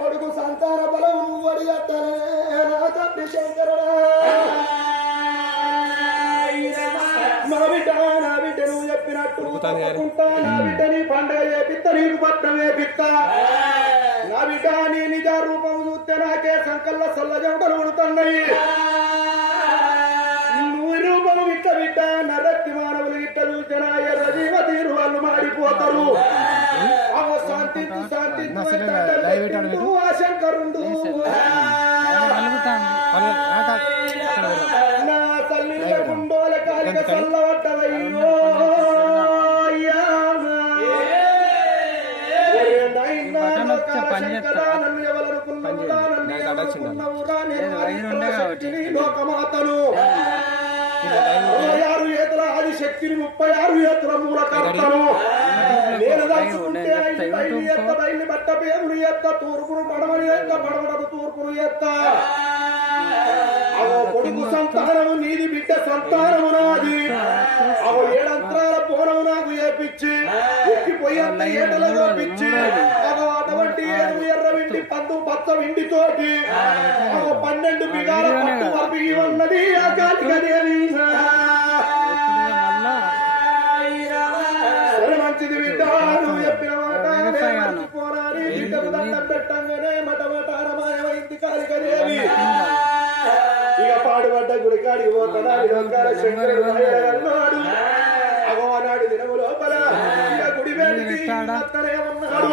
కొడుకు సంతాన బలం వడి శంకరుడా నా బిడ్డ నువ్వు చెప్పినట్టు నా బిడ్డని పండగ చేపిత్త నీకు పట్టం వేపిత్తా నా బిడ్డ నీ నిజ రూపం చూస్తే నాకే సంకల్ల సల్ల జంటలు ఉడుతున్నాయి నువ్వు రూపం ఇట్ట బిడ్డ నరత్తి మానవులు ఇట్ట చూసిన ఎర్ర జీవ తీరు వాళ్ళు మాడిపోతారు శాంతి శాంతి ఆ శంకరుండు నా తల్లి కుండోల కాలిక చల్లవట్టవయ్యో లోకమాతను 66 ఏతుల ఆదిశక్తిని 36 ఏతుల మూలకర్తను నేను దాచుకుంటే 5 ఎత్త బయలు బట్ట పేరుని ఎత్త తూర్పును పడమని ఎత్త పడమడకు తూర్పును ఎత్త అవో కొడుకు సంతానము నీది బిడ్డ సంతానము నాది అవో 7 అంతరాల పోనము నాకు ఏపిచ్చి ఎక్కిపోయేంత ఏటలో పిచ్చి అవో అటువంటి ఎర్ర విండి పందు పచ్చ విండి తోటి అవో 12 బిగాల పట్టు వరపి ఉన్నది ఆ కాలికదేవి మంచిది బిడ్డ నువ్వు చెప్పిన మాట పోరాడి బిడ్డకు దండం పెట్టంగానే మటమటారమాయమైంది కాలికదేవి ఇక పాడుపడ్డ గుడికాడికి పోతాడు శంకరుడు అన్నాడు అగోనాడు దినము లోపల ఇక గుడి వేడికి అత్తనే ఉన్నాడు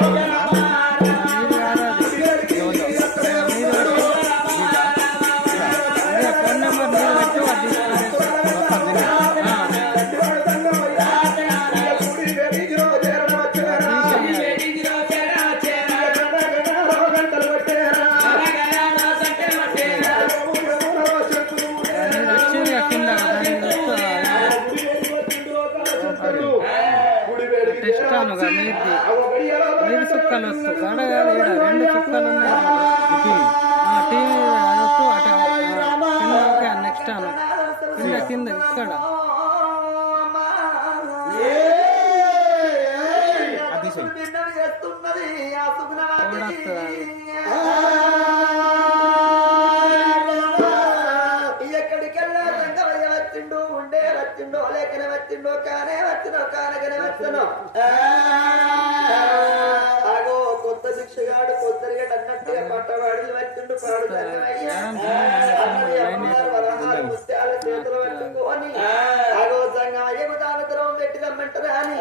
నీరు చుక్కలు వస్తు కాదు 2 చుక్కలు ఉన్నాయి టీవీ అటు ఓకే నెక్స్ట్ కింద కింద ఇక్కడ ఎక్కడికెళ్ళా వచ్చిండు ఉండే వచ్చిండో లేకనే వచ్చిండో కానే వచ్చినో కానకనే వచ్చినో ఆగో కొత్త శిక్షగాడు కొత్తగా అన్నట్టుగా పట్టవాడిని వచ్చిండు పాడు ముత్యాల చేతులు పెట్టుకోని ఆగో సంగా అయ్యకు దాని ద్రవం పెట్టి రమ్మంటారా అని